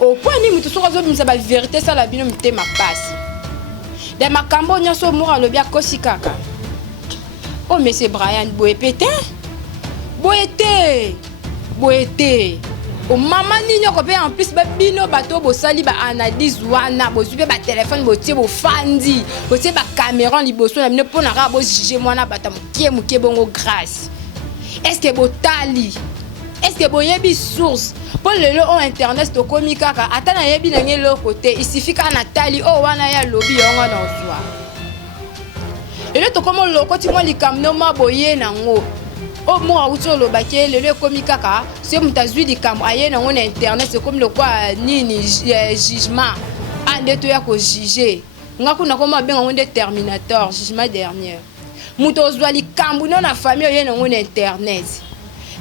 au point ni mutu soko zo bimisa ba vérité ça la bino mité ma passe de makambo nyonso mura lobi akosi kaka. Oh mais c'est Brian boye pété boyete o mama ni nyoko pe en plus ba bino bato bo sali ba analyse wana bo zupe ba téléphone bo tie bo fandi bo tie ba caméra liboso na bino pona ka bo juger mwana bata mukie bongo grâce. Est-ce que bo tali? Est-ce que bo yebi source? Pour le on internet to komi kaka atana yebi na ngelo côté il suffit ka na tali o wana ya lobby yonga na soi. Et le to komo loko ti mo likamno ma boye nango. Oh moi auto lo baké le komi kaka c'est mutazui likam aye na ngona internet c'est comme le quoi nini jugement ande to ya ko juger. Ngaku na koma benga ngonde terminator jugement dernier. Muto zwa likambu na famille ye na ngona internet.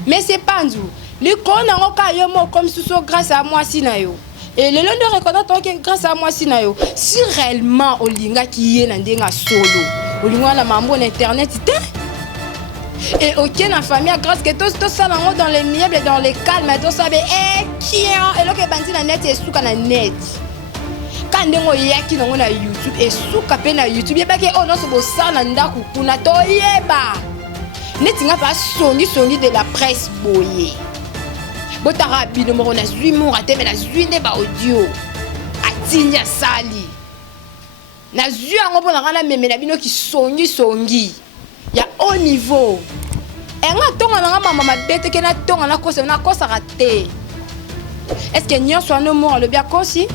Mais c'est pas ndou. Les connards ont comme sous grâce à moi sinayo. Et le long de reconnaître que grâce à moi sinayo. Si réellement Olinga qui est dans solo, Olinga la maman internet et ok la famille grâce que tout ça dans les meubles dans les calmes tout ça qui et là que bandi na net et sous na net. Quand on yaki na YouTube et sous capé na YouTube yeba que oh non so bossa na ndaku kuna to yeba. Netinga pas songi de la presse boyé. Botara bino mo na zui mo raté mais na zui ne ba audio atinya sali na zui ango pona kana meme na bino ki songi ya haut niveau enga tonga na mama mabete ke na tonga na kosa raté. Est-ce que nyo so no mo le bia kosi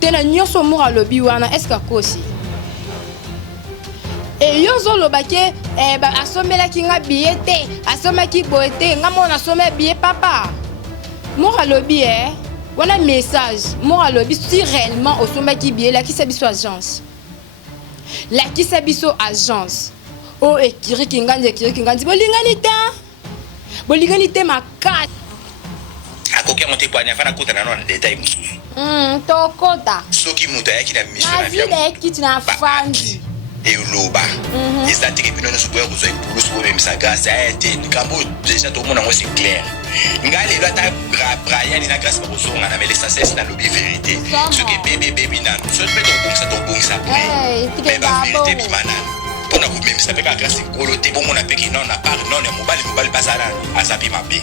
tena nyo so mo le bi wana est-ce que kosi et yozo lobake ba asomela kinga billet asoma ki boete ngamo na somme billet papa mora lobi wana message mora lobi si réellement osoma ki billet la ki sabiso agence o ekiri kinga bolingani te makat akoki monte poanya fana kota na non détail mususu tokota soki muta yaki na mission na vie na kiti na fandi et loba et ça te que nous souhaitons que vous pour nous même ça grâce à été cambo déjà tout le monde c'est clair ngale là ta Brian ina grâce pour vous on a mais l'essentiel c'est la lobby vérité ce que bébé na ce peut donc bon ça mais la vérité bi manana pour nous même ça peut grâce pour le té bon on a péki non na part non mobile pas ça à ça bi mabé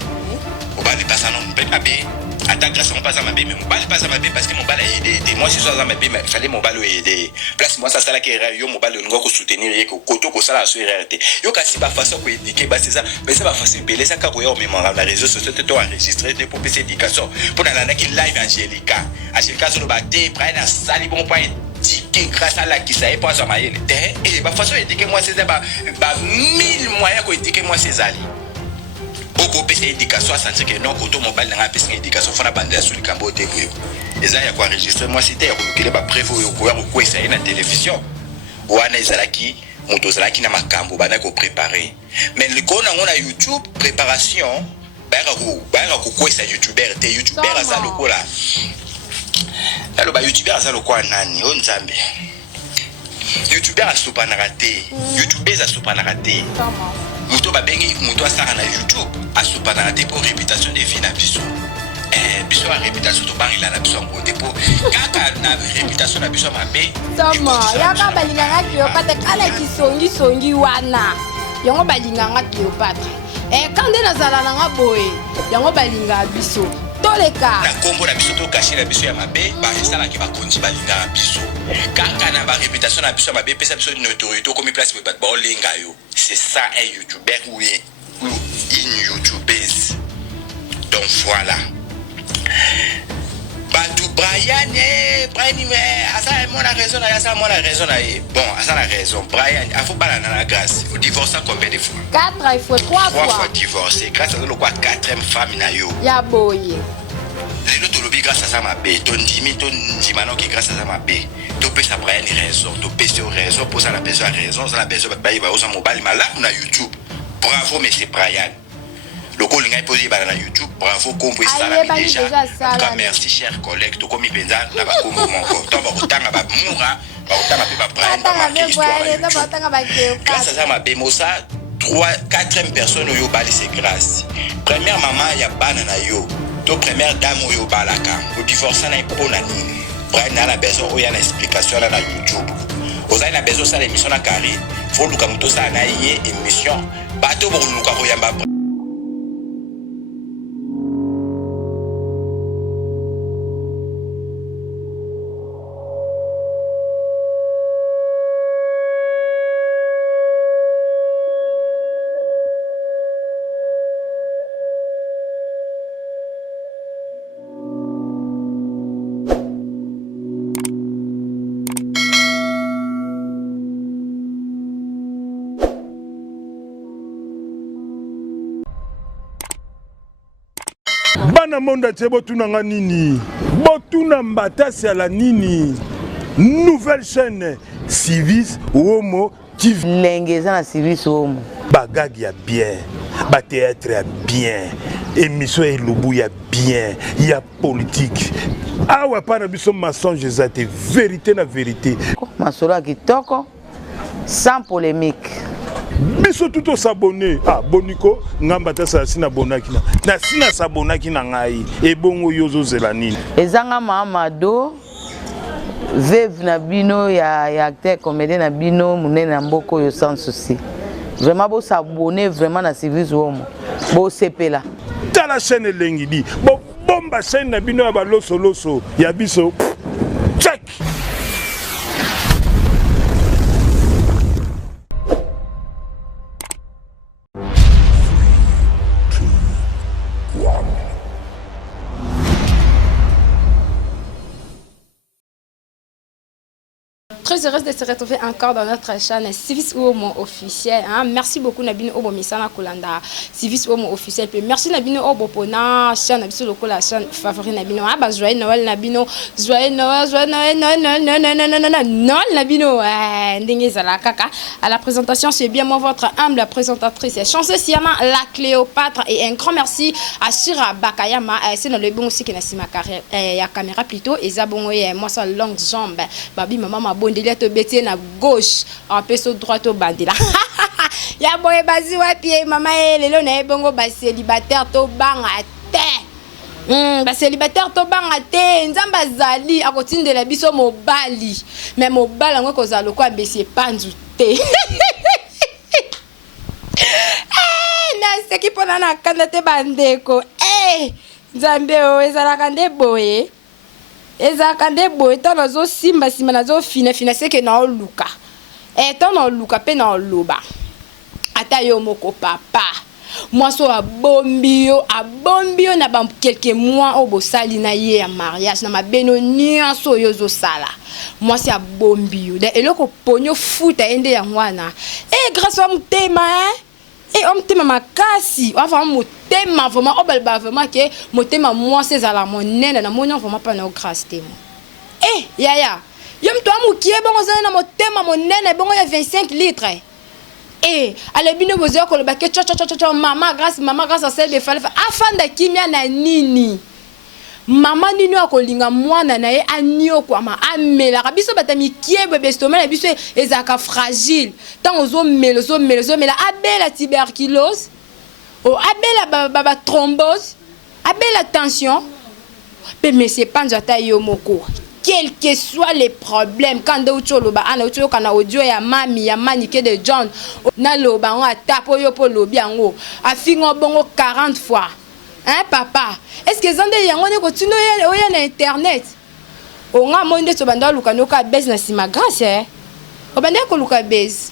mobile pas ça non peut pas attaque grâce on passe à ma bé mais mobile pas à ma bé parce que mobile a aidé moi si ça à ma bé mais fallait mobile aider place moi ça ça là qui yo mobile ngo ko soutenir et ko koto ko sala sur RT yo kasi ba façon ko éduquer ba c'est ça mais ça va facile belé ça ka ko yo même la réseaux sociaux te enregistrer des pour PC éducation pour na qui live Angelica sur le baté prendre à sali bon point ticket grâce à la qui ça est pas à mailler et ba façon éduquer moi c'est ba 1000 moyens ko éduquer moi c'est ali beaucoup PC éducation à sentir que non koto mobile na PC éducation fona bande sur le cambo te buyo eza ya ko enregistrer moi c'était ko kile ba prévu yo ko essayer na télévision wana ezalaki moto zalaki na makambo bana ko préparer mais le kona ngona YouTube préparation ba ko essa youtuber te youtuber asa lokola alors ba youtuber asa lokola nani on nzambe youtuber asupa na raté youtubers asupa na raté muto babengi muto asaka na YouTube asupa na raté pour réputation de vie na biso biso a réputation to bangila na biso ngote po kaka na réputation na biso mabe tama yaka balinganga Cléopâtre kala kisongi wana yango balinganga Cléopâtre kande nazala nanga boye yango balinga biso toleka na kombo na biso to cacher na biso ya mabe ba resala ki ba konti balinga biso kaka na ba réputation na biso mabe pesa biso notoriété comme place ba olenga yo c'est ça un youtuber ou une youtubeuse donc voilà Bantu Brian asa mon raison bon asa la raison Brian a faut pas la grâce il divorce combien de fois 4 fois 3 fois divorcé grâce à le quoi 4e femme na yo ya boye les to lobi grâce à ça ma bé ton dimi qui grâce à ça ma bé to peut ça Brian raison to peut raison pour ça la besoin raison ça la besoin ba il va au mobile malak na YouTube bravo monsieur Brian. Le collègue posé par la YouTube, bravo, compris ça la déjà. Merci, chers collègues, tout comme il pense, n'a pas comme mon corps. Tant que tant que moura, tant que pas prendre. Grâce à ça, ma bémosa, 4e personne au yo bali c'est grâce. Première maman, il y a banana yo. to première dame oyo balaka o divorce na ipona nini Brian na besoin oya na explication na YouTube ozali na besoin ça l'émission na carré faut luka muto ça na yé émission bato bo luka koyamba Bana monda tebo tunanga nini botuna mbatasi ala nini nouvelle chaîne Civis Homo TV lengeza na Civis Homo bagagi ya bien ba théâtre ya bien émission elubu ya bien ya politique awa pana biso mensonge ezate vérité na vérité masolo ya kitoko sans polémique biso tout s'abonner ah boniko ngamba tasa sina bonaki na sina sabonaki na ngai ebongo yozo zela nini ezanga Mamadou veuve na bino ya acteur comédien na bino munene na mboko yo sans souci vraiment bo s'abonner vraiment na Civis Homo bo sepela ta la chaîne lengidi bo bomba chaîne na bino ya baloso loso ya biso check. Très heureuse de se retrouver encore dans notre chaîne Civis Homo officiel. Merci beaucoup Nabino Obo Misana Kolanda Civis Homo officiel. Puis merci Nabino Obo Pona chaîne Nabiso Loko la chaîne favori Nabino. Bah joyeux Noël Nabino, joyeux Noël, Noël Nabino. Ndenge zala kaka. À la présentation, c'est bien moi votre humble présentatrice. Chanceuse Siama la Cléopâtre et un grand merci à Shira Bakayama. C'est dans le bon aussi qui n'a si ma carrière ya caméra plutôt et zabongo moi ça longue jambe. Babi maman ma bonne délire te bêter na gauche en peso droite au bandila. Ya boye bazi wa pied maman lelo na bongo ba célibataire to banga te. Ba célibataire to banga te nzamba zali akotindela biso mobali. Mais mobali ngo kozalo kwa besie panzu te. Na seki pona na kanda te bandeko. Nzambe o ezalaka nde boye. Ezaka nde boye to nazo simba simba nazo fina c'est que na oluka to na oluka pe na oloba ata yo moko papa moi so abombio na ba quelques mois au bosali na ye ya mariage na mabeno nyonso yozo sala moi c'est abombio de eloko ponyo futa ende ya mwana grâce à mutema on t'aime makasi enfin motema vraiment obalba vraiment que motema moi c'est à la monnaie na monnaie vraiment pas na grâce témo yaya yo mto amukie bongo zana na motema monene bongo ya 25 litres ale bino bozo ko le baké cho maman grâce à celle de fallait afanda kimia na nini maman nini akolinga mwana na ye anio kwa ma amela biso batami kiebe bestoma na biso ezaka fragile tant ozo melo abela tuberculose abela baba thrombose abela tension mais c'est pas njata yo moko quel que soit les problèmes quand de ucholoba ana ucho kana audio ya mami ya manike de John na loba on atapo yo po lobi ango afingo bongo 40 fois. Papa, est-ce que zande yango ne continue oya na internet? Onga monde to banda luka noka base na sima grâce obanda ko luka base.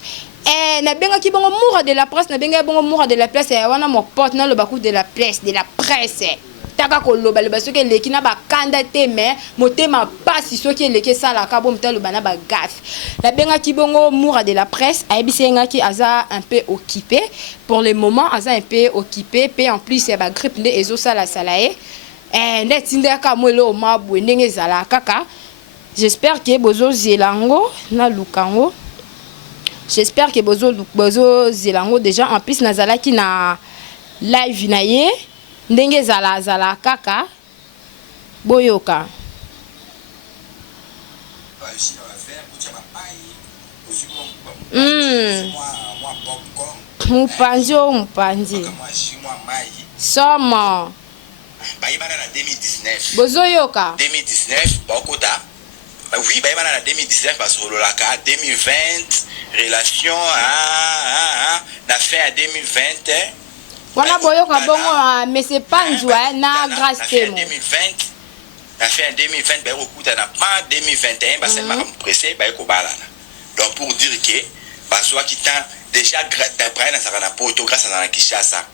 Na benga ki bongo moura de la presse na benga bongo moura de la presse wana mo porte na le baku de la presse. Taka ko loba le baso ke leki na ba kanda te mais motema pasi so ke leki sala ka bo mtelo bana ba gaffe. La benga ki bongo moura de la presse abisenga ki aza un peu occupé pour le moment aza un peu occupé pe en plus ya ba grippe nde ezo sala salae ndetinda ka mwelo mabwe ndenge zala kaka. J'espère que bozo zelango na lukango. J'espère que bozo zelango déjà en plus nazala ki na live na ye ndenge zala kaka boyoka mupanzi somo bayebana na 2019 bozoyoka 2019 bakota oui bayebana na 2019 basololaka 2020 relation na fin ya 2020 wana boyoka bongo monsieur Panzwa na Grâce Temo na fin 2020 bayekokuta na pan 2021 basalimaka mopresse bayekobalana donc pour dire que bazwaki temps déjà Brian azalaka na poto grâce aza na Kinshasa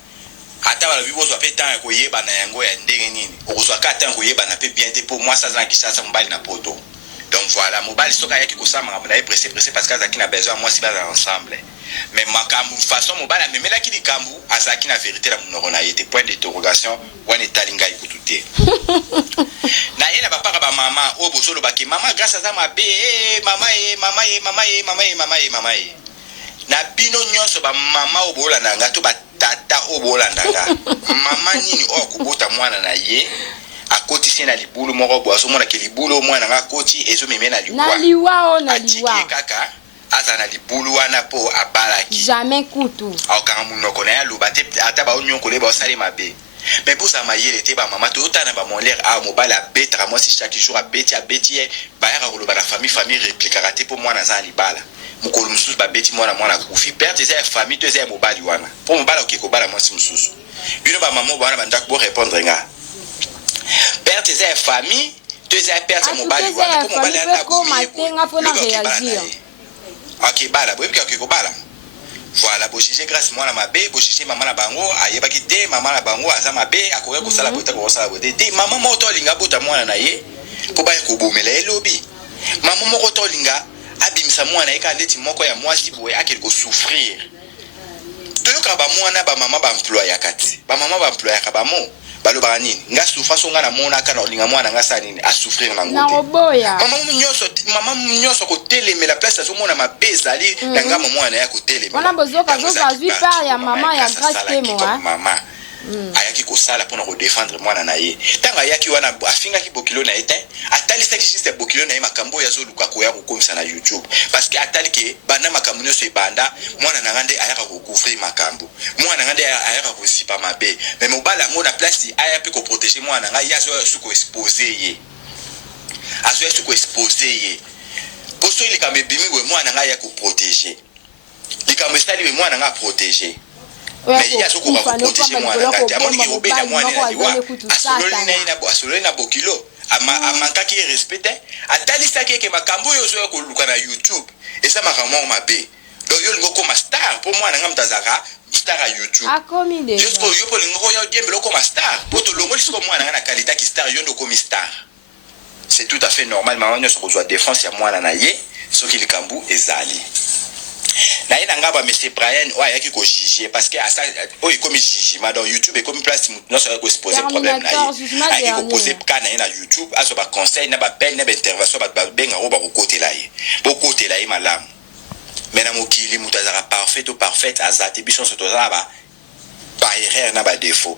ata balobi bozwa mpe temps ya koyebana yango ya ndenge nini okozwaka temps ya koyebana mpe bien te mpo mwasi aza na Kinshasa mobali na poto donc voilà mobali soki ayaki kosala makambo na ye pressé parce que azalaki na besoin mwasi baza ensemble mais makambo façon mobali amemelaki likambo azalaki na vérité na monoko na ye te point d'interrogation wana etali ngai kutu te na ye na bapaka bamama oyo bozolobaki mama grâce aza mabe mama ye na bino nyonso bamama oyo boolanda nga to batata oyo boolanda nga mama nini oyo akobota mwana na ye akotisi na libulu moko bo azomonaka libulu mwana nga akoti ezomeme na liwa atiki kaka aza na libulu wana mpo abalaki jamais kutu aokanga monoko na ye aloba te ata baonyokole baosali mabe mais mposa mayele te bamama toyotana bamolere awa mobali abetaka mwasi chaque jour abeti ye bayaka koloba na famille replikaka te mpo mwana aza na libala mokolo mosusu babeti mwana akufi perte eza ya famille to eza ya mobali wana mpo mobali oke kobala mwasi mosusu bino bamama wana bandako borépondre nga perte eza ya famille to eza ya perte ya mobali wana mpo mobali akebala boyebi ke akekobala voilà bojuge grâce mwana mabe bojuge mama na bango ayebaki te mama na bango aza mabe akoki kosala bote kosala bote te mama moko to olinga bota mwana na ye mpo baya kobomela ye lobi mama moko to olinga abimisa mwana ye kaka ndeti moko ya mwasi boye akeli kosouffrir toyoka bamwana bamama baemployaka te bamama baemployaka bamo balobaka nini nga souffrance nga namonaka na olinga mwana nga sala nini asouffrir nango te mama nyonso kotelemela place azomona mabe ezali na nga mwana ya kotelemela ayaki kosala mpona kodefendre mwana na ye ntango ayaki wana afingaki bokilo na ye te atalisaki juste bokilo na ye makambo oyo azoluka koya kokomisa na YouTube parce que atali ke banda makambo nyonso ebanda mwana na nga nde ayaka kocouvrir makambo mwana na nga nde ayaka kozipa mabe mais mobali yango na place aya mpe koprotege mwana na nga ye azoya su koexpose ye po soki likambo ebimi boye mwana na nga aya koprotege likambo esali boye mwana na nga aprotege mais il a ce qu'on va protéger moi na ngati amoni ki obela mwana na liwa asololi na bokilo amankaki ye respect atalisaki eke makambo oyo ozoya koluka na YouTube eza makambo mabe donc yo lingo koma star mpo mwana nga moto azalaka star ya YouTube jusqu'o yo mpo lingo koya odiembela okoma star mpo tolongoli siko mwana nga na kalite aki star yo nde okomi star c'est tout à fait normal mama nyonso kozwa défense ya mwana na ye soki likambo ezali na ye na nga ba monsieur Brian oyo ayaki kojuge parce que oyo ekomi jugement donc YouTube ekomi place nyonso ayaki koexpose problème na ye ayaki kopose ka na ye na YouTube azwa baconseil na bapene na baintervention bato babengako bakokotela ye malamu mais na mokili moto azalaka parfait to parfaite aza te biso nyonso tozala baerreur na badéfaut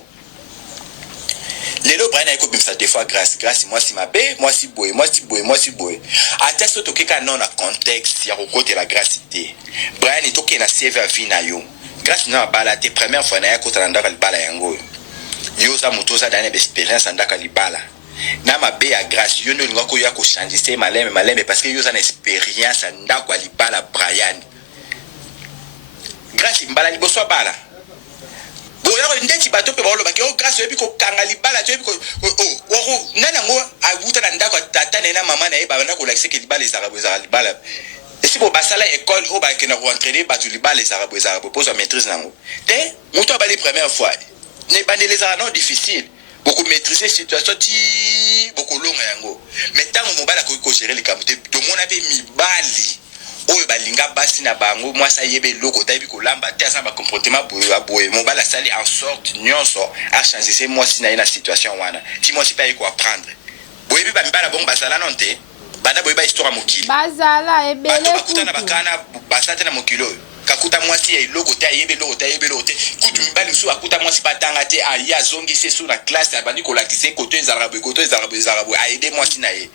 lelo Brian ayeko bimisa des fois grâce mwasi mabe mwasi boye ata so tokeka non na contexte ya kokotela grâce te Brian etoke na CV ya vie na yo grâce na bala te première fois na ya kotala ndaka libala yango yo za moto za dana expérience ndaka libala na mabe ya grâce yo ndo linga ko ya ko changer maleme parce que yo za na expérience ndaka libala Brian grâce mbala liboso bala boyako ndeti bato pe baolo bakio grâce yebi ko kanga libala to yebi ko nana ngo abuta na ndako tata na mama na ye bana ko lakise ke libala ezara libala esi bo basala école o ba kena ko entraîner batu libala ezara poso maîtrise nango te moto abali première fois ne bande les ara non difficile beaucoup maîtriser situation ti beaucoup longa yango mais tant mobala ko gérer les camoufler to mona pe mibali oyo balinga basi na bango mwasa yebe loko tayibi kolamba te asa ba comportement boye mobala sali en sorte nyonso a changer c'est moi si na situation wana ti moi si pa yiko apprendre boye ba mbala bon basala nonte bana boye ba histoire mokili bazala ebele bakutana bakana basate na mokilo kakuta mwasi ya loko te yebe loko te kutu mibali msu akuta mwasi batanga te aya zongi se sur la classe abandi ko lakise koto ezarabo aider mwasi na ye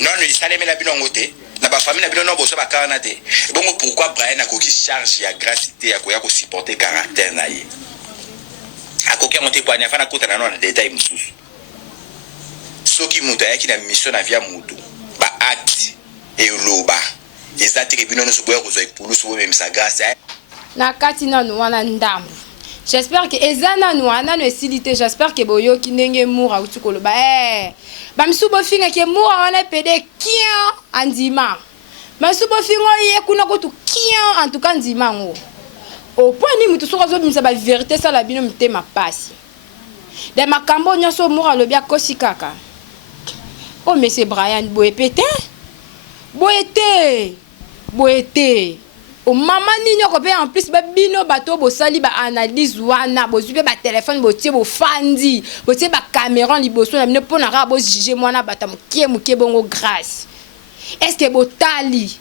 non il saleme la bino ngote na ba famille na bino no boso bakana te bongo pourquoi Brian akoki charge ya gracité ya koya ko supporter caractère na ye akoki monter pour anya fana kota na non détail mususu soki mutu ayaki na mission na via mutu ba acte et loba eza te ke bino nyonso boya kozwa epulusu bomemisa grâce na kati nanu wana ndambu. J'espère que eza nanu wana no esili te. J'espère que boyoki ndenge mura uti koloba bamisu bofinga ke mura wana pede kia andima bamisu bofinga ye kuna kutu kia en tout cas ndima ngo au point ni mutu soko zo bimisa ba vérité ça la bino mtema pasi de makambo nyonso mura lobia kosi kaka. Oh mais c'est Brian boyepete boyete o mama ninyo ko pe en plus ba bino bato bo sali ba analyse wana bo zupe ba téléphone bo tie bo fandi bo tie ba caméra liboso na bino pona ka bo juger mwana bata mukie bongo grâce. Est-ce que bo tali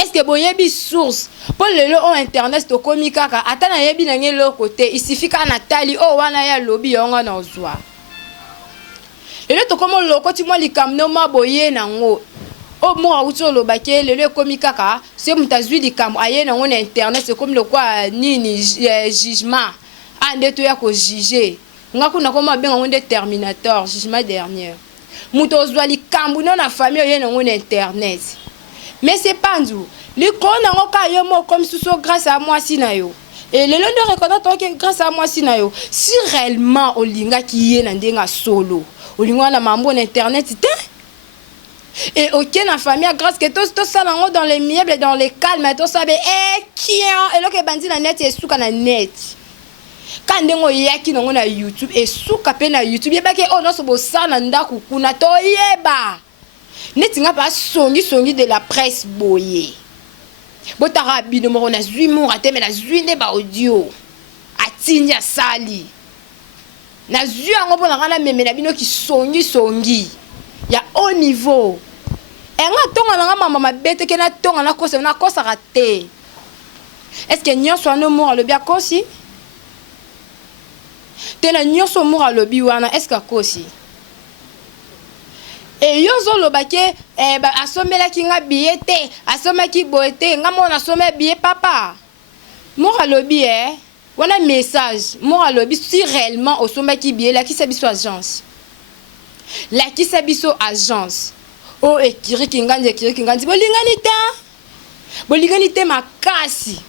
est-ce que bo yebi source pour le on internet to komi kaka atana yebi na ngelo côté il suffit ka na tali o wana ya lobby yonga na zwa le to komo loko ti mo likamno ma boye na ngo. Oh moi autour le baquet le komi kaka c'est mutazui likam aye na ngone internet c'est comme le quoi nini jugement ande to ya ko juger ngaku na koma benga ngone terminator jugement dernier muto zwa likambu na famille ye na ngone internet mais c'est pas ndu likona ngoka yo mo comme sous grâce à moi sinayo et le londo reconnaître que grâce à moi sinayo si réellement olinga ki ye na ndenga solo olinga na mambo na internet te. Et ok na famille grâce que tout ça dans les meubles dans les calmes tout ça be qui et là que bandi na net et souka na net quand ndengo yaki nango na YouTube et souka pe na YouTube yeba ke ono so bo sana ndaku kuna to yeba net nga pa songi de la presse boye botara bino mo na zui mo raté mais na zui ne ba audio atinya sali na zui ngo pona kana meme na bino ki songi ya haut niveau. Et nga tonga nga mama mabete ke na tonga na kosa raté. Est-ce que nyonso no mura le bia kosi? Tena nyonso mura le bi wana est-ce que kosi? Et yozo lo bake ba asomela ki nga biete, asoma ki boete, nga mona asoma biye papa. Mura le bi wana message, mura le bi si réellement osoma ki biye la ki sabiso agence. La qui sabiso agence o ekiri kingandi bolingani te makasi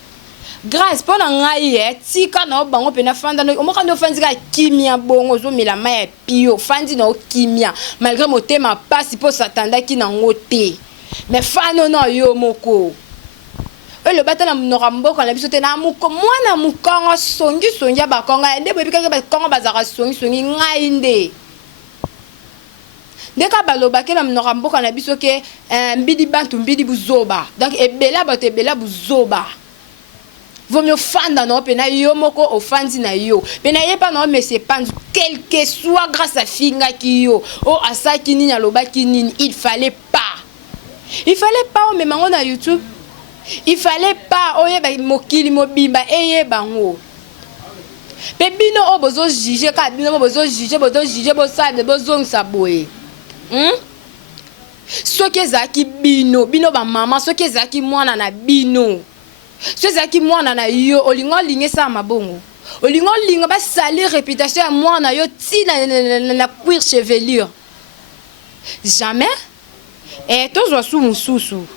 grâce pona ngai tika na bango pena fanda no mo kando fanzika kimia bongo zo mela mai pio fandi na kimia malgré motema pasi po satanda ki na ngote mais fano no yo moko le batana mnorambo quand la biso te na muko mwana mukongo songi ba konga ende bobi kaka ba kongo bazara songi ngai nde Deka baloba ke na mnorambo kana biso ke mbidi bantu mbidi buzoba donc ebela bato ebela buzoba vaut mieux fanda no pena yo moko ofandi na yo pena yepa no mais c'est pas quel que soit grâce à finga ki yo o asaki nini aloba ki nini il fallait pas o memango na YouTube il fallait pas o yeba mokili mobimba eye bango pe bino o bozo juger ka bino bozo juger bo sa de bozo saboye. Soki ezaki bino ba mama soki ezaki mwana na bino soki ezaki mwana na yo olingo linge sa mabongo olingo linga ba salir réputation ya mwana yo ti na cuir chevelure jamais et tozwa su mususu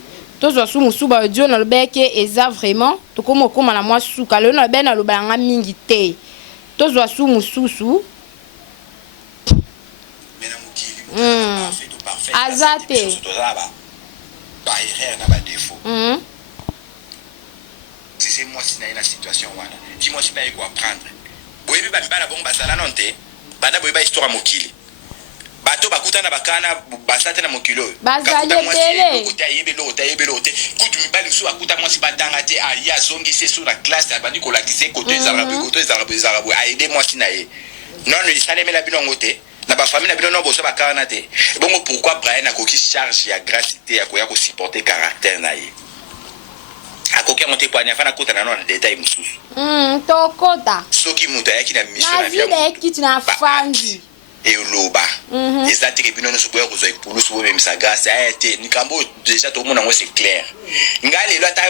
ba dio na lobeke eza vraiment to komo na mwa suka le na bena lobanga mingi te tozwa su mususu Azate. Si c'est moi qui na situation wana. Si moi si pas quoi prendre. Boyebi ba mbala bon basala nonte. Bana boyeba histoire mokili. Bato bakutana bakana basate na mokilo. Bazale tele. Utayebelo te. Kutu mbali su akuta moi si batanga te aya zongi se sur la classe abandi ko lakise côté zarabu aide moi si na ye. Non il sale mela bilongo te. Na ba famille na bino no boso ba kana te bongo pourquoi Brian akoki charge ya gracité ya koya ko supporter caractère na ye akoki monter poanya fana kota na no détail mususu tokota soki muto ya ki na mission na via na kiti na fandi et loba eza te bino no soboya ko zo ipulusu bo même sa grâce a été nikambo déjà tout le monde c'est clair ngale lo ata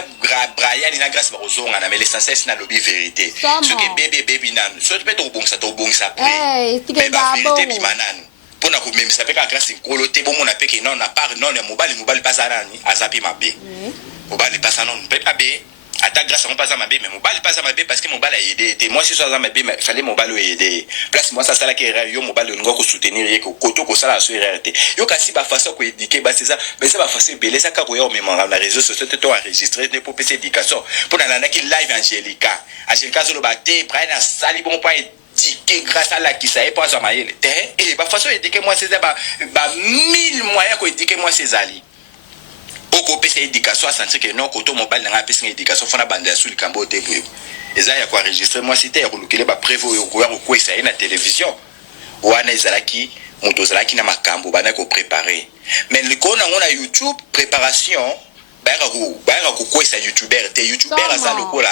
Brian ina grâce ba kozonga na mais l'essentiel c'est na lobby vérité soki bébé nan so peut to bongisa après mais ba vérité bi mananu pour na komemisa pe ka grâce nkolo te bomona pe ke non na part non ya mobali pasa nani azapi mabe mobali pasa non pe mabe ata grâce à mon pasa mabe mais mobali pasa mabe parce que mobali a aidé moi si so za mabe mais fallait mobali aider place moi ça sala ke erreur yo mobali ngo ko soutenir ye ko koto ko sala so erreur te yo kasi ba façon ko éduquer ba c'est ça mais ça ba façon belé ça ka ko yo même na réseaux sociaux te to enregistrer des pour PC éducation pour na na ki live Angelica zo lo ba te prendre na sali bon pas éduquer grâce à la qui ça et pas à mailler et ba façon éduquer moi c'est ça ba 1000 moyens ko éduquer moi c'est ali oko pesa éducation à sentir que non koto mobile na pesa éducation fona bande sur le cambo te pour eza ya ko enregistrer moi c'était ya kolukele ba prévo yo ko esa na télévision wana ezalaki moto zalaki na makambo bana ko préparer mais le ko na ngona YouTube préparation ba ko esa youtuber te youtuber asa lokola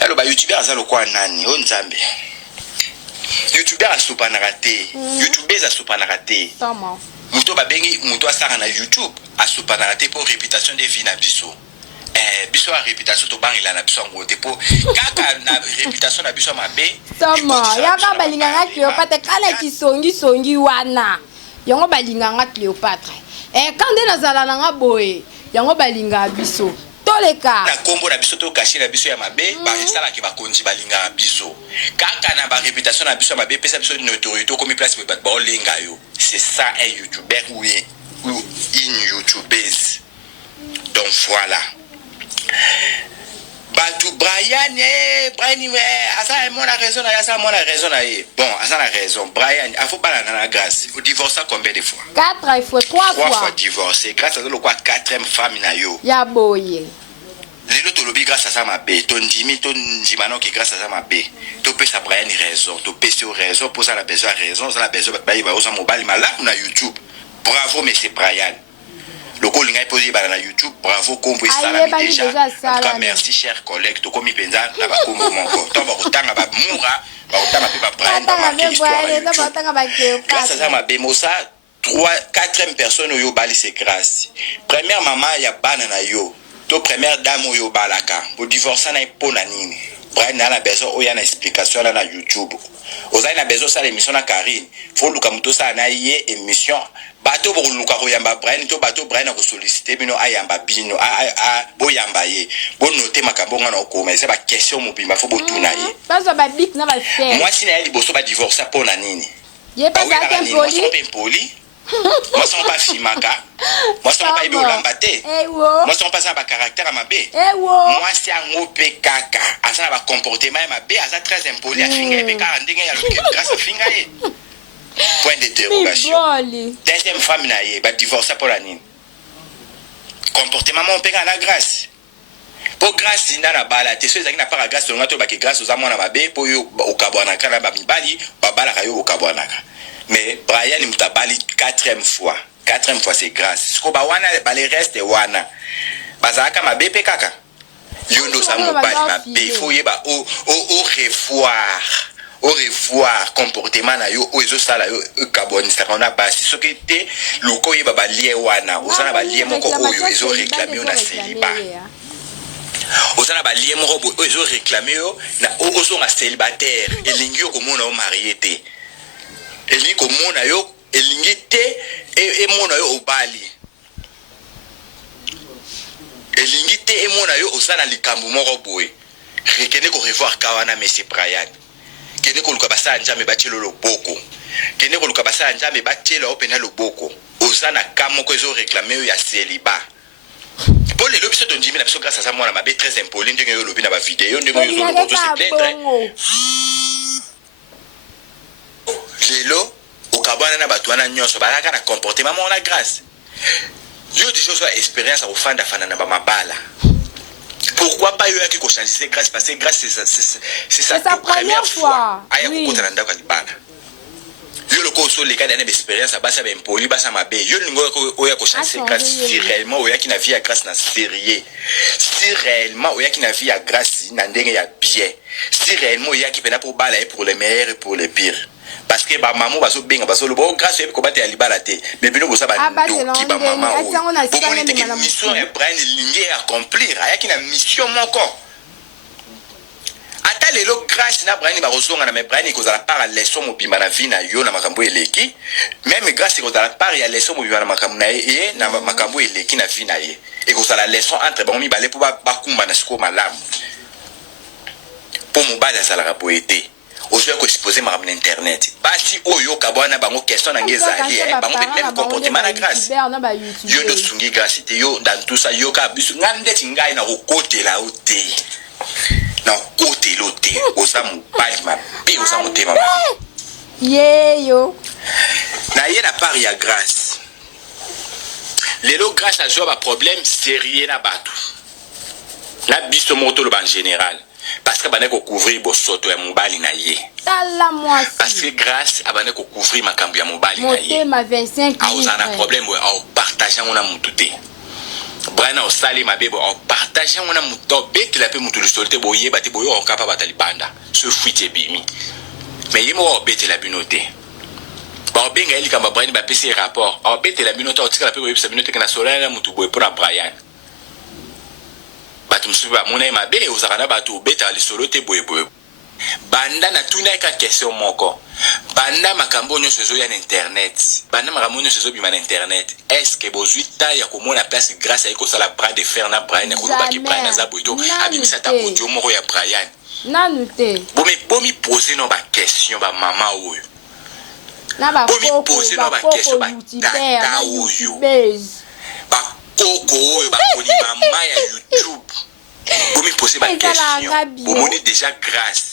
alors ba youtuber asa lokola nani o nzambe youtuber asopana te youtuber asopana te Tama muto babengi muto asara na YouTube asopana te pour réputation de vie na biso biso a réputation to bangila na biso ngote po kaka na réputation na biso mabe Tama yaka balinganga Cléopâtre kala kisongi wana yango balinganga Cléopâtre kande nazala nanga boye yango balinga biso toleka na kombo na biso to cacher na biso ya mabe ba esala ke bakonzi balinga biso kaka na ba réputation na biso mabe pesa biso notoriété comme place ba olenga yo c'est ça un youtuber ou une youtubeuse donc voilà Batu Brian asa mon raison na bon asa la raison Brian il faut pas la grâce il divorce combien de fois 4 fois 3 fois divorcé grâce à le quoi 4e femme na yo ya boye lelo to lobi grâce à ça ma bé ton dimi ton dimano qui grâce à ça ma bé to peut ça Brian raison to peut sur raison pour ça la besoin raison ça la besoin ba ba au mobile malade na YouTube bravo monsieur Brian le call ngai posé na YouTube bravo combo ça la déjà en tout cas merci cher collègue to komi penza na ba combo moko to ba kutanga ba mura ba kutanga pe ba Brian ba marquer histoire grâce à ça ma bé mosa 4e personne yo bali c'est grâce première maman ya bana na yo to première dame yo balaka pour divorcer na ipona nini Brian na besoin o ya na explication na YouTube ozai na besoin ça l'émission na Karine faut luka muto ça na yé émission bato bo luka ko yamba Brian to bato Brian ko solliciter bino ayamba bino bo yamba ye bo noter makambo ngana ko mais c'est ba question mobimba faut bo tuna ye bazo ba bik na ba faire moi si na yali boso ba divorcer pona nini ye pas ça impoli moi sans pas fimaka moi sans pas ibe olambate moi sans pas ça ba caractère mabe moi c'est un opé kaka asa ba comportement mabe asa très impoli a finga ibe ka ndenge ya loke grâce a finga ye point d'interrogation deuxième femme na ye ba divorcer pour la nini comportement mon pega la grâce pour grâce ina na bala te so ezaki na para grâce to ngato ba ke grâce oza mwana mabe po yo okabwana kana ba mibali ba bala ka yo okabwana ka mais Brian il m'a bali 4e fois c'est grâce ce qu'on va wana bali reste wana bazaka mabe kaka yo ndo sa mobali mabe faut yeba au revoir comportement na yo ozo sala yo kaboni ça on a basi ce qui était loko yeba balie wana osana balie moko oyo ezo réclamer na célibat osana balie moko oyo réclamer na ozo nga célibataire elingi yo komona o marié te elingi komona yo elingi te e mona yo obali elingi te e mona yo osana likambo moko boye rekene ko revoir kawana monsieur Brian kene ko luka basa njame bachelo loboko kene ko luka basa njame bachelo opena loboko osana kamo ko ezo réclamer ya célibat pour les lobbies de Jimmy, grâce à ça, moi, ma bête très impoli, ndenge yo lobby na ba vidéo, ndenge yo lobby se plaindre. Lelo, au kabana na batwana nyonso, balaka na comportement mon la grâce. Yo des choses expérience au fanda fana na ba mabala. Pourquoi pas yo qui ko changer grâce parce que grâce c'est sa première fois. Aya ko kotana ndako libana. Yo le ko so les gars d'expérience à basa ben poli basa mabe. Yo lingo ko ya ko changer grâce si réellement oya qui na vie à grâce na sérieux. Si réellement oya qui na vie à grâce na ndenge ya bien. Si réellement oya qui pena pour bala et pour les meilleurs et pour les pires. Parce que ba maman baso benga baso le bon grâce ko bate ya libala te mais bino bosa ba ndo ki ba maman o pour moi une mission et Brian lingi accomplir aya ki na mission moko ata lelo grâce na Brian barozonga na me Brian kozala par leçon mobimba na vie na yo na makambo eleki même grâce kozala par ya leçon mobimba na makambo na ye na makambo eleki na vie na ye et kozala leçon entre bango mibale po bakumba na siko malamu po mobali azalaka boete ozoya koexpose makambo na internet basi oyo kabwana bango question na ngezali bango même comportement na grâce yo ndo sungi grâce te yo dans tout ça yo ka biso ngandeti ngai na kokotela ote na côté l'autre oza mobali mabe oza motema mabe yeyo na ye na part ya grâce lelo grâce azwa ba problème sérieux na bato na biso moto lo en général parce que bana ko couvrir bosoto ya mobali na ye tala mwasi parce que grâce abana ko couvrir makambo ya mobali na ye motema 25 a oza na problème au partager on a mututé Brian au sali mabebo au partager on a muto bête la pe mutu le solté boye bati boyo on capable batali banda ce fuite bimi mais yimo au bête la binoté ba benga eli kamba Brian ba pesi rapport au bête la binoté au tika la pe boye sa binoté kana solana mutu boye pour Brian batu msubi ba mona mabe ozakana batu bête ali soloté boye boye banda na tuna ka question moko banda makambo nyo sezo ya internet banda makambo nyo sezo bima na internet est-ce que bozuita ya komona place grâce à iko sala bras de fer na Brian ko ba ki Brian za boito abimisa ta audio moko ya Brian nanu te bomi poser no ba question ba mama oyo na ba bomi poser no ba question ba tata oyo ba koko oyo ba koni mama ya YouTube bomi poser ba question bomoni déjà grâce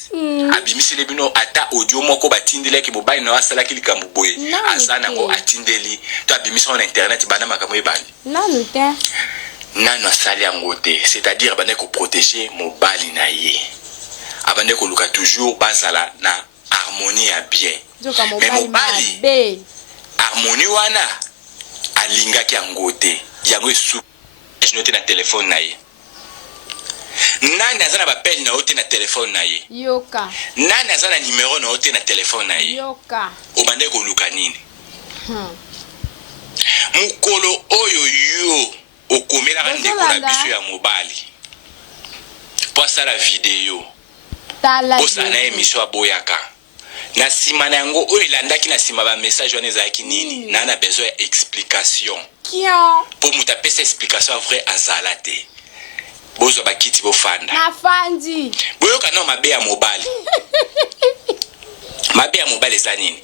abimisi le bino ata audio moko batindele ki bobali na wasala ki likambo boye azana ngo atindeli to abimisi on internet bana makambo ebali nanu te nanu asali yango te c'est-à-dire bana ko protéger mobali na ye abane ko luka toujours bazala na harmonie ya bien mais mobali harmonie wana alinga ki yango te yango esu note na téléphone na ye nani azana ba pelle na ote na téléphone na ye yoka nani azana numéro na ote na téléphone na ye yoka obande ko luka nini mukolo oyo yo okomela ka ndeko na biso ya mobali posa la vidéo posa na émission aboyaka na sima na yango oyo landaki na sima ba message wana ezalaki nini na besoin ya explication po muta pesa explication vrai azala te bozo bakiti bofanda na fandi boyoka no mabe ya mobali mabe ya mobali za nini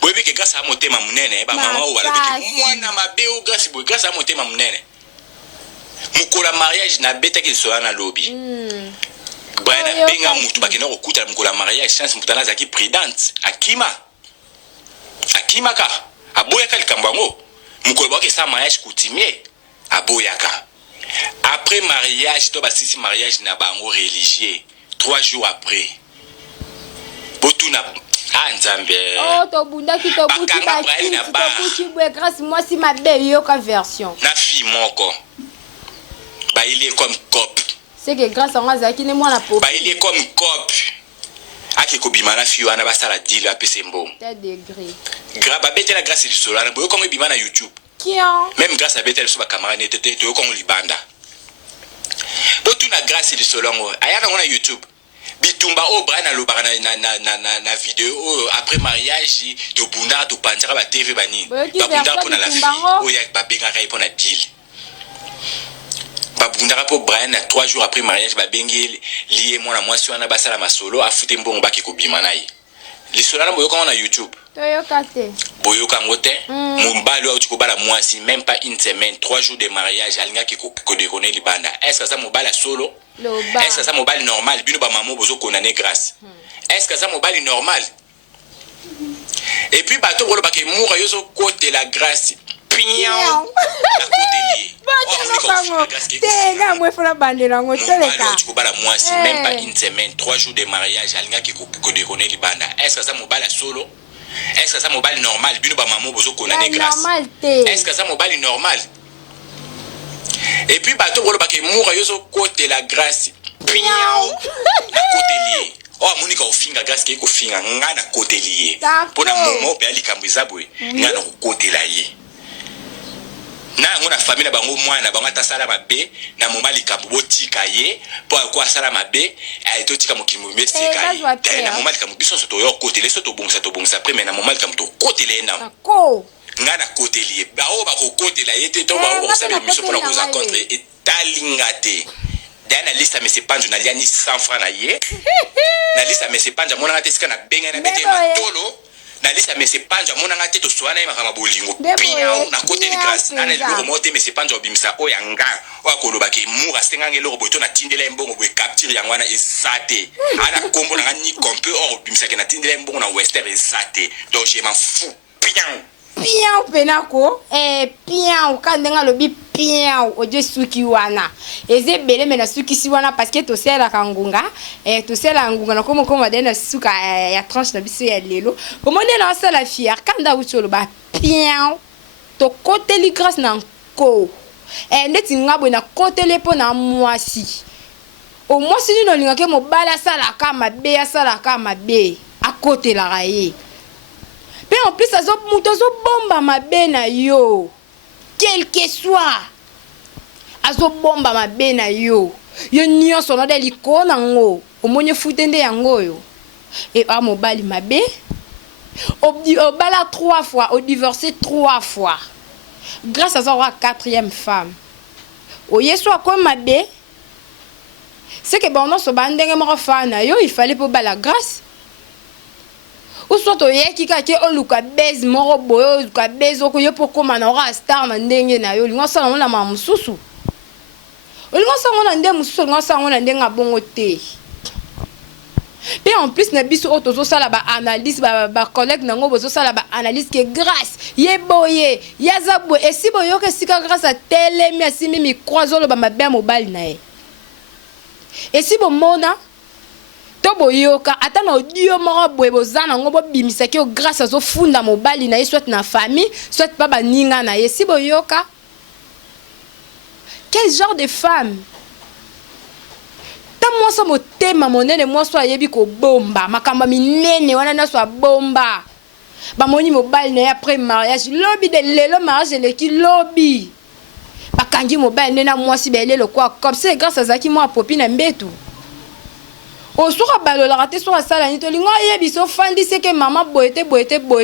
boyebi ke grâce à motema munene ba mama o wala biki mwana mabe o grâce à motema munene mukola mariage na betaki so na lobby bwana benga mutu bakena kokuta mukola mariage chance mutana zaki prudente akima ka aboyaka likambo ngo mukola bake sa mariage coutumier aboyaka. Après mariage, tu as six mariage na bango religieux. 3 jours après. Botuna Nzambe. Oh, to bunda ki to buti ba ki to buti bwe grâce moi si ma be yo ka version. Na fi moko. Ba il est comme cop. C'est que grâce à moi zaki ne moi na po. Ba il est comme cop. Aki ko bimana fi wana ba sala deal a pese mbom. Tel degré. Graba bete la grâce du solar. Boyo comme bimana YouTube. Même grâce à Bethel sur ma camarade n'était tout comme Libanda. Donc tu na grâce du solongo. Ayana on a YouTube. Bitumba o bra na lobara na vidéo après mariage de bunda to pantira ba TV bani. Ba bunda pour na la fille. O ya ba benga kai pour na deal. Ba bunda pour Brian 3 jours après mariage ba bengi lié moi na moi sur na basala masolo afute mbongo ba ki ko bimanayi. Les solana boyo quand on a YouTube. Boyo kangote, mumbali wa uchiko bala mwasi, même pas une semaine, 3 jours de mariage, alinga ki ko déconner libanda. Est-ce que ça mobile solo? Est-ce que ça mobile normal? Bino ba maman bozo konane grâce. Est-ce que ça mobile normal? Et puis bato bolo ba ke moura yoso côté la grâce. Pion. La côté lié. Même pas une semaine, 3 jours de mariage, alinga ki ko déconner libanda. Est-ce que ça mobile solo? Est-ce que ça mobile normal? Bino ba maman bozo konane grâce. Est-ce que ça mobile normal? Et puis bato bolo ba ke moura yoso côté la grâce. Pion. La côté lié. Oh monika ofinga grâce ke ko finga ngana côté lié. Pona momo pe ali kambwiza boy. Ngana ko côté la yé. na ngona famille na bango mwana bango atasala mabe na moma likambo botika ye po kwa sala mabe ay totika mokimo mesika na moma likambo biso so to yo côté les so to bongisa après mais na moma likambo to côté le na ko nga na côté lié ba o ba ko côté la yete to ba o sabe biso pour la contre et talingate dana lista mais c'est pas na liani 100 francs na ye na lista mais c'est pas mona ngate sika na benga na bete matolo na lista mais c'est pas mona ngate to soana e makama bolingo pia na côté de grâce na le remonter mais c'est pas obimisa o yanga o akoloba ki mura senga ngelo boto na tindela mbongo bo capture yango na ezate ana kombo na ni kompe o obimisa ke na tindela mbongo na western ezate donc je m'en fous pian penako pian kandenga lobi pian oje suki wana eze bele mena suki si wana parce que to sela kangunga to sela ngunga na komo dena suka ya tranche na biso ya lelo komone na sala fier kanda ucholo ba pian to côté li grâce na ko ndeti ngabwe na côté le po na mwasi o mwasi ni no linga ke mobala sala kama be sala kama be a côté la raye. En plus, ça bomba ma bena yo. Quel que soit. Azo bomba ma bena yo. Yo nyo sono de likona ngo. Omonye futende yango yo. Et a mobali ma be. Au bala 3 fois, au divorcé 3 fois. Grâce à sa 4e femme. Au yeso comme ma be. C'est que bon non so bandenge mo fana yo, il fallait pour bala grâce. Ou soit to yeki ka ke oluka base moro boyo oluka base oko yo pokoma na ora star na ndenge na yo lingo sala na mamususu lingo sala na ndenge mususu lingo sala na ndenge bongo te pe en plus na biso otozo sala ba analyse ba collègue nango bozo sala ba analyse ke grâce ye boye ya zabwe esi boyo ke sika grâce a telemi asimi mi croisolo ba mabe mobile na ye esi bo mona tobo yoka ata na audio moko boye bozana ngo bobimisa ki grâce à zo funda mobali na ye soit na famille soit pas baninga na ye si boyoka. Quel genre de femme ta moi so motema monene moi so ayebi ko bomba makamba minene wana na so bomba ba moni mobali na après mariage lobby de lelo mariage le ki lobby bakangi mobali na moi si belé le quoi comme c'est grâce à Zaki moi popi na mbetu. O soka balola raté sur la salle ni to lingo yebi so fandi c'est que maman boete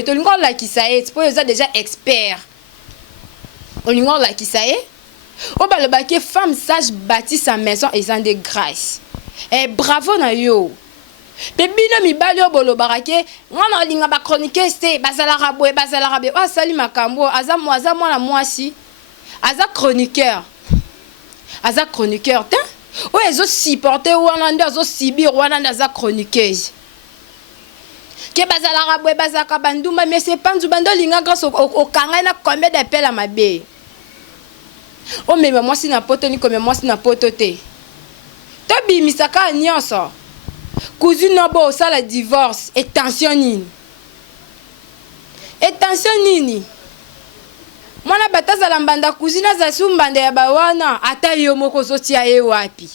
to lingo la ki ça est pour eza déjà expert o lingo la ki ça est o baloba ke femme sage bâtit sa maison et sans de grâce bravo na yo bebino mi bali o boloba ke ngana linga ba chroniquer c'est bazala rabwe o sali makambo aza mwana mwasi aza chroniqueur te. Oui, ils ont supporté Rwanda, ils ont subi Rwanda, ils ont chroniqueuse. Que bazala rabwe bazaka banduma, mais c'est pas du bando linga grâce au kangana combien d'appels à ma bé. Oh mais moi si na poto ni comme moi si na poto te. Tobi misaka nyonso. Cousine nobo ça la divorce et tension nini. Mwana bataza la mbanda kuzina za sumbande ya bawana ata yo moko zotia ye wapi.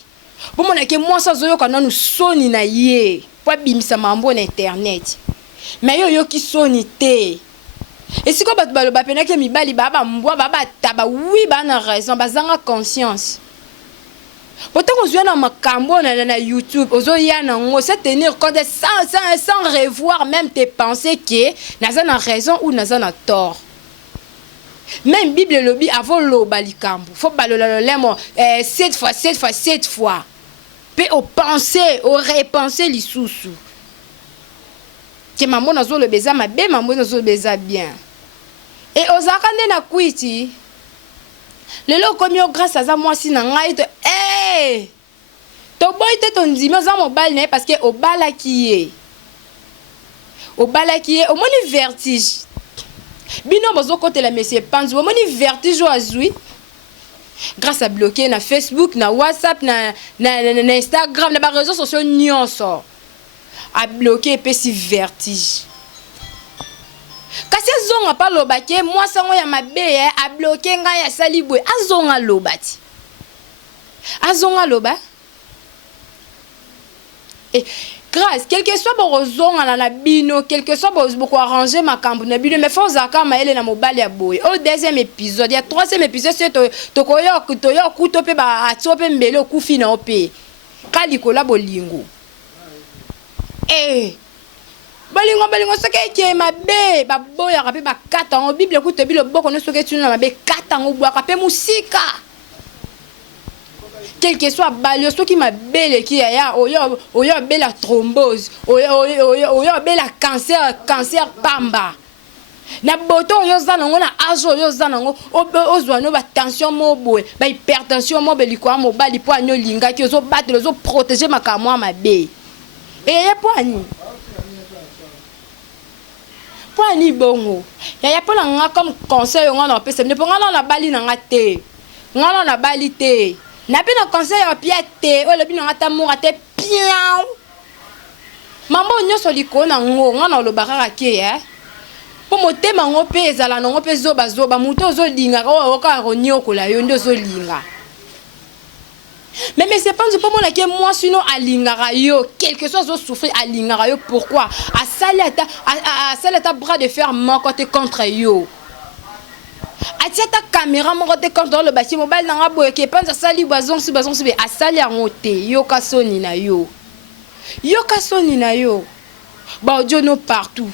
Bomona ke mwasa zoyo kana nu soni na ye. Po bimisa mambo na internet. Mais yo ki soni te. Et si ko bat baloba pena ke mibali baba mbwa baba taba oui ba na raison bazanga conscience. Pourtant on na makambo na YouTube ozo ya na ngo se tenir compte sans revoir même tes pensées que naza na raison ou naza na tort. Même Bible lobby avant loba likambo faut balola lemo 7 fois pe au penser au repenser lisusu que maman nazo le beza mabe maman nazo le beza bien et ozakande na kwiti lelo komi grâce à ça moi si na ngai to to boy te ton dimi za mobile na parce que au balaki au moni vertige. Bino bozo côté la monsieur Panzo moni vertige o azui grâce à bloquer na Facebook na WhatsApp na Instagram na ba réseaux sociaux nyonso a bloquer pe si vertige kasi zonga pa lobake moi sango ya mabe a bloquer nga ya salibwe azonga lobati azonga loba et grâce quel que soit borozonga na bino quel que soit boko arranger makambo na bino mais faut zaka maele na mobali ya boy au deuxième épisode ya troisième épisode c'est to koyo kuto pe ba atiope mbele okufi na ope kalikola bolingo balingo soke ke mabe baboya kape bakata en bible kuto bilo boko no soke tuna mabe kata ngobwa kape musika quel que soit balio ce qui m'a belle qui ya oyo bela thrombose oyo bela cancer pamba na boto oyo zanango na ajo oyo zanango ozwa no ba tension mobo ba hypertension mobo likwa mobali po anyo linga ki ozo battre ozo protéger makamwa mabe poani bongo ya pona nga comme conseil nga na pesa ne ponga na bali na ngate nga na bali te na bino conseil ya piate o le bino ngata moura te pian mambo nyoso likona ngo nga na lo bakaka ke po motema ngo pe ezala ngo pe zoba muto zo linga ko ka ronyokola yo ndo zo linga mais c'est pas pour moi que moi sinon alingara yo quelque chose zo souffrir alingara yo pourquoi à salata bras de fer mon côté contre yo atia ta caméra mon côté contre le bâtiment mobile na boye ke panza sali bazon si a sali en ngote yo kasoni na yo ba audio no partout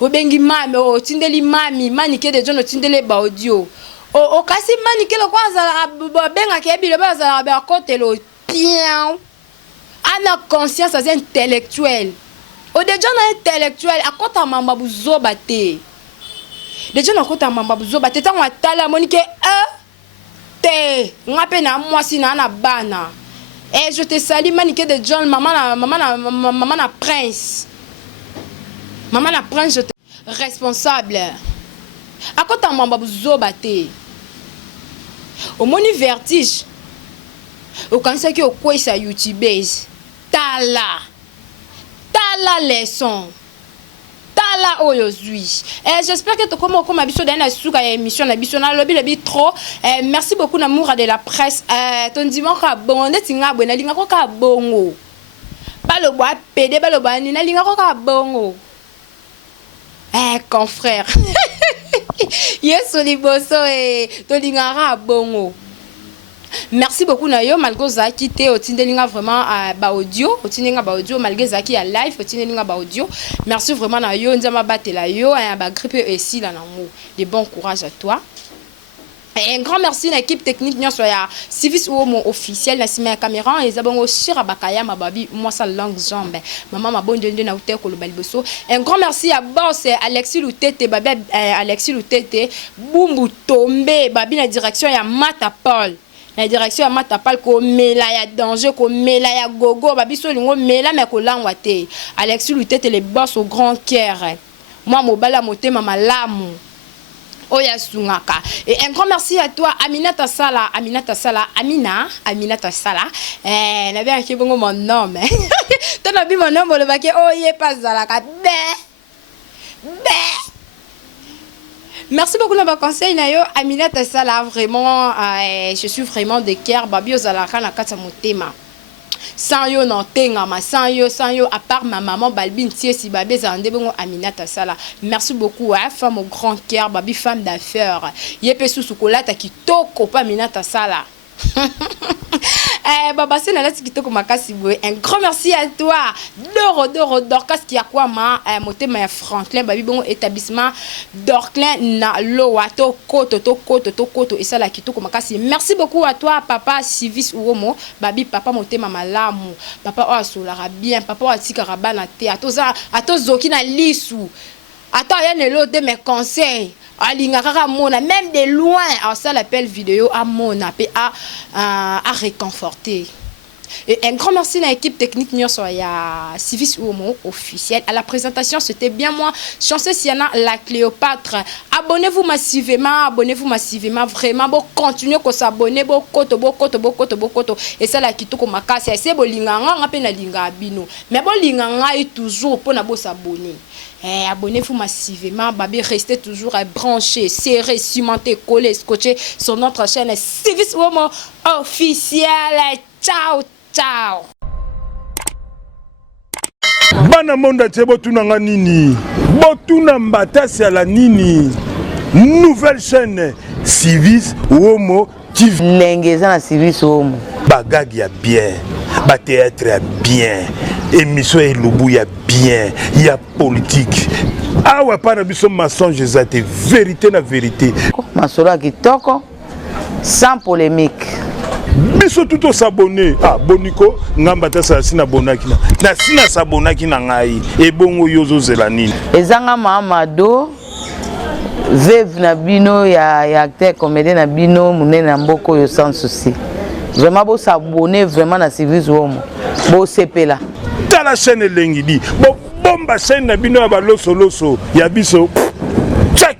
obengi mami o tindeli mami manike de jono tindele ba audio o kasi manike lo kwa benga ke bilo ba za ba côté lo bien ana conscience as intellectuelle o de jono intellectuel akota mamba buzoba te de jono akota mamba buzoba te tango atala monike te ngape na mwasi na bana je te salue manike de John maman na prince je te responsable akota mamba buzoba te au moni vertige au kanisa ki okwesa youtubers tala leçon tala oyo zui j'espère que tokoma koma biso dans la suka ya émission na biso na lobi trop merci beaucoup na moura de la presse ton dimanche ka bongo neti ngabwe na linga ko ka bongo balobo apede balobo ani na linga ko ka bongo confrère yeso liboso to lingara bongo merci beaucoup na yo malgré zaki te otindelinga vraiment ba audio otindelinga ba audio malgré zaki ya live otindelinga ba audio merci vraiment na yo nzama batela yo ba grippe ici là nango de bon courage à toi. Et un grand merci à l'équipe technique nyoso ya service ou officiel na sima caméra et zabongo shira bakaya mababi moi sa langue jambe maman ma bonne de na uté ko balboso. Un grand merci à boss Alexis Lutete babi Alexis Lutete bumbu tombe babi na direction ya Matapol. La direction ya Matapal ko mela ya danger ko mela ya gogo babi so lingo mela me ko langwa te. Alexis Lutete le boss au grand cœur. Moi mobala motema malamu. Oya Sungaka. Et un grand merci à toi, Aminata Sala. Aminata Sala. Na bien qui bon mon nom. Tu n'as vu mon nom, le baquet. Oh, il est pas Zalaka. Merci beaucoup de vos conseils, Nayo. Aminata Sala, vraiment, je suis vraiment de cœur. Babio Zalaka, na kata motema. Sans yo non tengama sans yo à part ma maman Balbine tie si babé zande bongo Aminata Sala. Merci beaucoup femme au grand cœur babi femme d'affaires yepe susukolata kitoko pa Aminata Sala. Baba c'est la kitoko makasi boy. Un grand merci à toi Doro Dorcas qui a quoi ma motema ya Franklin babi bongo établissement Dorclin na loato koto et ça la kitoko makasi. Merci beaucoup à toi papa Civis Uomo babi papa motema malamu papa o asolara bien papa o atikara bana te ato zoki na lisu ato ya nelo de mes conseils alingaka mona même de loin ça l'appelle vidéo à mona pe à réconforter. Et un grand merci à l'équipe technique Nyoso ya Civis Uomo officiel. À la présentation, c'était bien moi, Chanceux Siana la Cléopâtre. Abonnez-vous massivement, vraiment bon continuez à s'abonner bon koto. Et ça la kitoko makasi, c'est bon linganga ngape na linga bino. Mais bon linganga est toujours pour na bo s'abonner. Abonnez-vous massivement, babi restez toujours branchés, serrés, cimentés, collés, scotchés sur notre chaîne Civis Uomo officiel. Ciao. bana monde atie botunanga nini botuna mbatasi ala nini nouvelle chaîne Civis Womo TV lengeza na Civis Womo bagag ya bien ba théâtre ya bien émission elubu ya bien ya politique awa pana biso mensonge ezate vérité na vérité masolo kitoko sans polémique biso tout s'abonner ah boniko ngamba ta sa sina bonaki na sina sabonaki na ngai ebongo yozo zelanini ezanga Mamadou veuve na bino ya acteur comédien na bino munene na mboko yo sans souci vraiment bo s'abonner vraiment na Civis Womo bo sepela ta la chaîne lengidi bo bomba chaîne na bino ya ba loso ya biso check